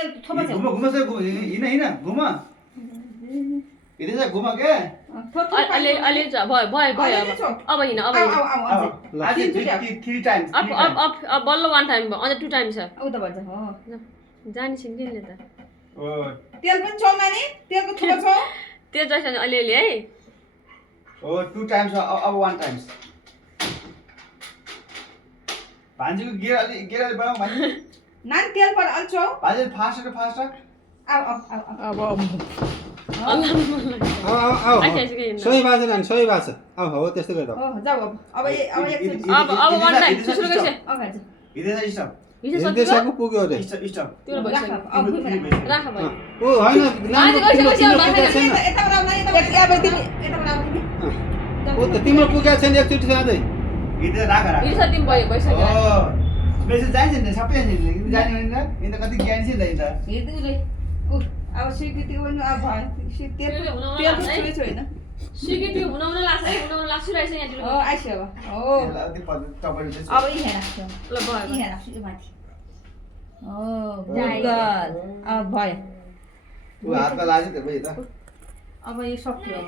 तेल थोपा चाहिँ घुमा चाहिँ हिँड घुमा हिँड्दै छ घुमा के अलि अलि भयो अब हिँड अब आज 3 टाइम्स अब बल्ल 1 टाइम भयो अझ 2 टाइम छ उ त भन्छ हो जानी छिन्दिनले त ओ तेल पनि छ माने तेलको थोपा छ त्यो जस्तो अलि अलि है ओ 2 टाइम्स अब 1 टाइम्स भान्जीको गियर अलि बढाऊ भान्जी नान तेल पर अल्छौ भान्जी फास्ट आउ सही बात है सही बात छ अब हो त्यस्तै गर्दा हो जाऊ अब एकचोटी अब 1 टाइम सुरु गर्छ अगाडि हिँड्दै छ स्टप हिँड्दै सको पुग्यो रे स्टप त्यो भइसक्यो राख भाइ ओ हैन नानी यता बडाउन यता अब तिमी यता बडाउन तिमी ओ त तिम्रो पुगेको छैन एकचोटी साँदै हिँड्दै राख हिँड्छ तिमी भइसक्यो ओ मेसेज जान्छ नि सबै जान्छ नि जाने होइन इन त कति ज्ञान छ नि त हेर्दिले अब स्वीकृतिको पनि अब भयो तेलको छोइ छैन स्वीकृति हुनाउन लाग्छ है हुनाउन लागिरहेछ यहाँ हो आइसक्यो अब हो अब यही राख्छु ल भयो यही राख्छु यो माथि हो गुड अब भयो उ हातमा लाग्यो त भयो त अब यो सक्यो अब